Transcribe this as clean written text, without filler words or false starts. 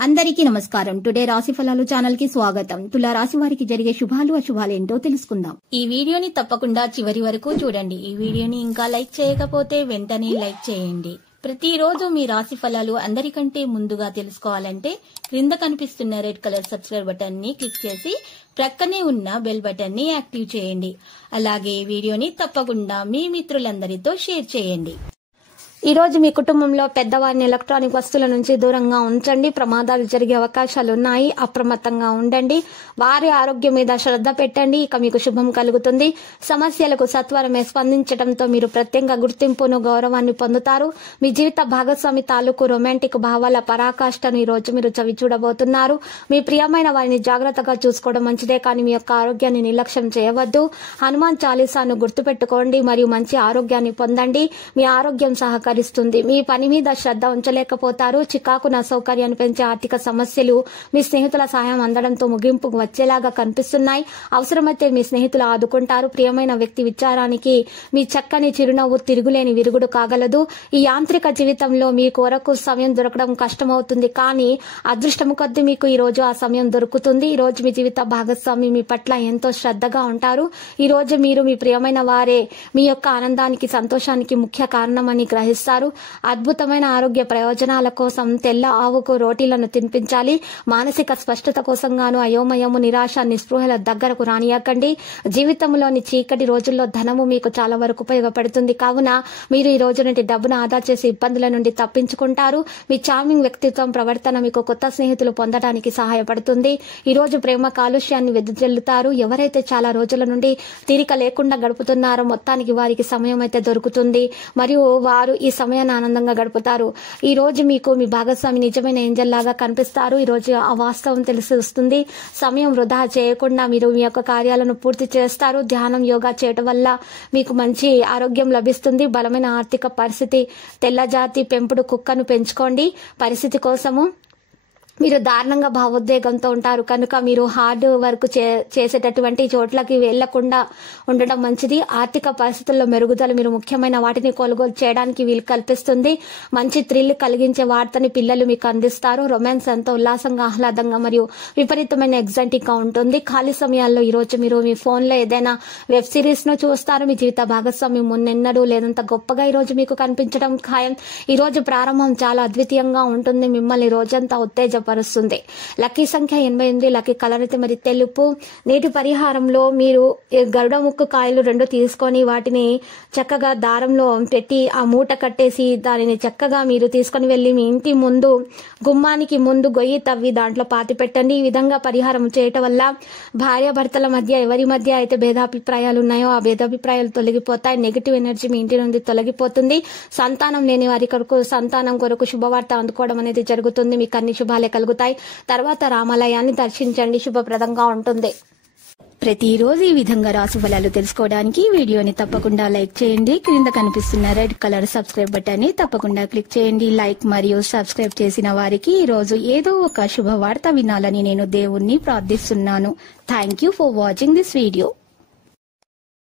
అందరికీ నమస్కారం. టుడే రాశి ఫలాలు ఛానల్ కి స్వాగతం. తులా రాశి వారికి జరిగే శుభాలు అశుభాలు ఏంటో తెలుసుకుందాం. ఈ వీడియోని తప్పకుండా చివరి వరకు చూడండి. ఈ వీడియోని ఇంకా లైక్ చేయకపోతే వెంటనే లైక్ చేయండి. ప్రతిరోజు మీ రాశి ఫలాలు అందరికంటే ముందుగా తెలుసుకోవాలంటే క్రింద కనిపిస్తున్న రెడ్ కలర్ సబ్స్క్రైబ్ బటన్ ని క్లిక్ చేసి ప్రక్కనే ఉన్న బెల్ బటన్ ని యాక్టివ్ చేయండి. అలాగే వీడియోని తప్పకుండా మీ మిత్రులందరితో షేర్ చేయండి. ఈ రోజు మీ కుటుంబంలో పెద్దవారిని ఎలక్ట్రానిక్ వస్తువుల నుంచి దూరంగా ఉంచండి. ప్రమాదాలు జరిగే అవకాశాలు ఉన్నాయి. అప్రమత్తంగా ఉండండి. వారి ఆరోగ్యం మీద శ్రద్ధ పెట్టండి. ఇక మీకు శుభం కలుగుతుంది. సమస్యలకు సత్వరమే స్పందించడంతో మీరు ప్రత్యేక గుర్తింపును గౌరవాన్ని పొందుతారు. మీ జీవిత భాగస్వామి తాలూకు రొమాంటిక్ భావాల పరాకాష్ఠను ఈ రోజు మీరు చవి చూడబోతున్నారు. మీ ప్రియమైన వారిని జాగ్రత్తగా చూసుకోవడం మంచిదే, కానీ మీ యొక్క ఆరోగ్యాన్ని నిర్లక్ష్యం చేయవద్దు. హనుమాన్ చాలీసాను గుర్తుపెట్టుకోండి మరియు మంచి ఆరోగ్యాన్ని పొందండి. మీ ఆరోగ్యం సహకరిస్తుంది. మీ పని మీద శ్రద్ధ ఉంచలేకపోతారు. చికాకున అసౌకర్యాన్ని పెంచే ఆర్థిక సమస్యలు మీ స్నేహితుల సహాయం అందడంతో ముగింపుకు వచ్చేలాగా కనిపిస్తున్నాయి. అవసరమైతే మీ స్నేహితులు ఆదుకుంటారు. ప్రియమైన వ్యక్తి విచారానికి మీ చక్కని చిరునవ్వు తిరుగులేని విరుగుడు కాగలదు. ఈ యాంత్రిక జీవితంలో మీ కొరకు సమయం దొరకడం కష్టమవుతుంది, కానీ అదృష్టము కొద్దీ మీకు ఈ రోజు ఆ సమయం దొరుకుతుంది. ఈ రోజు మీ జీవిత భాగస్వామి మీ పట్ల ఎంతో శ్రద్ధగా ఉంటారు. ఈ రోజు మీరు మీ ప్రియమైన వారే మీ యొక్క ఆనందానికి సంతోషానికి ముఖ్య కారణమని గ్రహిస్తారు. అద్భుతమైన ఆరోగ్య ప్రయోజనాల కోసం తెల్ల ఆవుకు రోటీలను తినిపించాలి. మానసిక స్పష్టత కోసం గాను అయోమయము, నిరాశ, నిస్పృహల దగ్గరకు రానియకండి. జీవితంలోని చీకటి రోజుల్లో ధనము మీకు చాలా వరకు ఉపయోగపడుతుంది. కావున మీరు ఈ రోజు నుండి డబ్బును ఆదా చేసి ఇబ్బందుల నుండి తప్పించుకుంటారు. మీ చార్మింగ్ వ్యక్తిత్వం, ప్రవర్తన మీకు కొత్త స్నేహితులు పొందడానికి సహాయపడుతుంది. ఈ రోజు ప్రేమ కాలుష్యాన్ని వెదజల్లుతారు. ఎవరైతే చాలా రోజుల నుండి తీరిక లేకుండా గడుపుతున్నారో మొత్తానికి వారికి సమయం అయితే దొరుకుతుంది మరియు వారు ఈ సమయాన్ని ఆనందంగా గడుపుతారు. ఈ రోజు మీకు మీ భాగస్వామి నిజమైన ఏంజల్ లాగా కనిపిస్తారు. ఈ రోజు ఆ వాస్తవం తెలిసి వస్తుంది. సమయం వృధా చేయకుండా మీరు మీ యొక్క కార్యాలను పూర్తి చేస్తారు. ధ్యానం, యోగా చేయటం వల్ల మీకు మంచి ఆరోగ్యం లభిస్తుంది. బలమైన ఆర్థిక పరిస్థితి. తెల్లజాతి పెంపుడు కుక్కను పెంచుకోండి. పరిస్థితి కోసము మీరు దారుణంగా భావోద్వేగంతో ఉంటారు కనుక మీరు హార్డ్ వర్క్ చేసేటటువంటి చోట్లకి వెళ్లకుండా ఉండడం మంచిది. ఆర్థిక పరిస్థితుల్లో మెరుగుదల మీరు ముఖ్యమైన వాటిని కొనుగోలు చేయడానికి వీలు కల్పిస్తుంది. మంచి థ్రిల్ కలిగించే వార్తని పిల్లలు మీకు అందిస్తారు. రొమాన్స్ ఎంతో ఉల్లాసంగా, ఆహ్లాదంగా మరియు విపరీతమైన ఎగ్జైటింగ్ గా ఉంటుంది. ఖాళీ సమయాల్లో ఈ రోజు మీరు మీ ఫోన్ లో ఏదైనా వెబ్ సిరీస్ ను చూస్తారు. మీ జీవిత భాగస్వామి మున్నెన్నడూ లేనంత గొప్పగా ఈ రోజు మీకు కనిపించడం ఖాయం. ఈ రోజు ప్రారంభం చాలా అద్వితీయంగా ఉంటుంది. మిమ్మల్ని రోజంతా ఉత్తేజపరుస్తుంది. లక్కీ సంఖ్య 88. లక్కీ కలర్ అయితే మరి తెలుపు. నేటి పరిహారంలో మీరు గరుడ ముక్కు కాయలు 2 తీసుకొని వాటిని చక్కగా దారంలో పెట్టి ఆ మూట కట్టేసి దానిని చక్కగా మీరు తీసుకొని వెళ్లి మీ ఇంటి ముందు గుమ్మానికి ముందు గొయ్యి తవ్వి దాంట్లో పాతి పెట్టండి. ఈ విధంగా పరిహారం చేయటం వల్ల భార్యాభర్తల మధ్య ఎవరి మధ్య అయితే భేదాభిప్రాయాలు ఉన్నాయో ఆ భేదాభిప్రాయాలు తొలగిపోతాయి. నెగిటివ్ ఎనర్జీ మీ ఇంటి నుండి తొలగిపోతుంది. సంతానం లేని వారి కొరకు సంతానం కొరకు శుభవార్త అందుకోవడం అనేది జరుగుతుంది. మీకు అన్ని శుభాలే కలుగుతాయి. తర్వాత రామాలయాన్ని దర్శించండి. శుభప్రదంగా ఉంటుంది. ప్రతిరోజు ఈ విధంగా రాశి ఫలాలు తెలుసుకోవడానికి వీడియోని తప్పకుండా లైక్ చేయండి. క్రింద కనిపిస్తున్న రెడ్ కలర్ సబ్స్క్రైబ్ బటన్ ని తప్పకుండా క్లిక్ చేయండి. లైక్ మరియు సబ్స్క్రైబ్ చేసిన వారికి ఈ రోజు ఏదో ఒక శుభవార్త వినాలని నేను దేవుణ్ణి ప్రార్థిస్తున్నాను. Thank you for watching this video.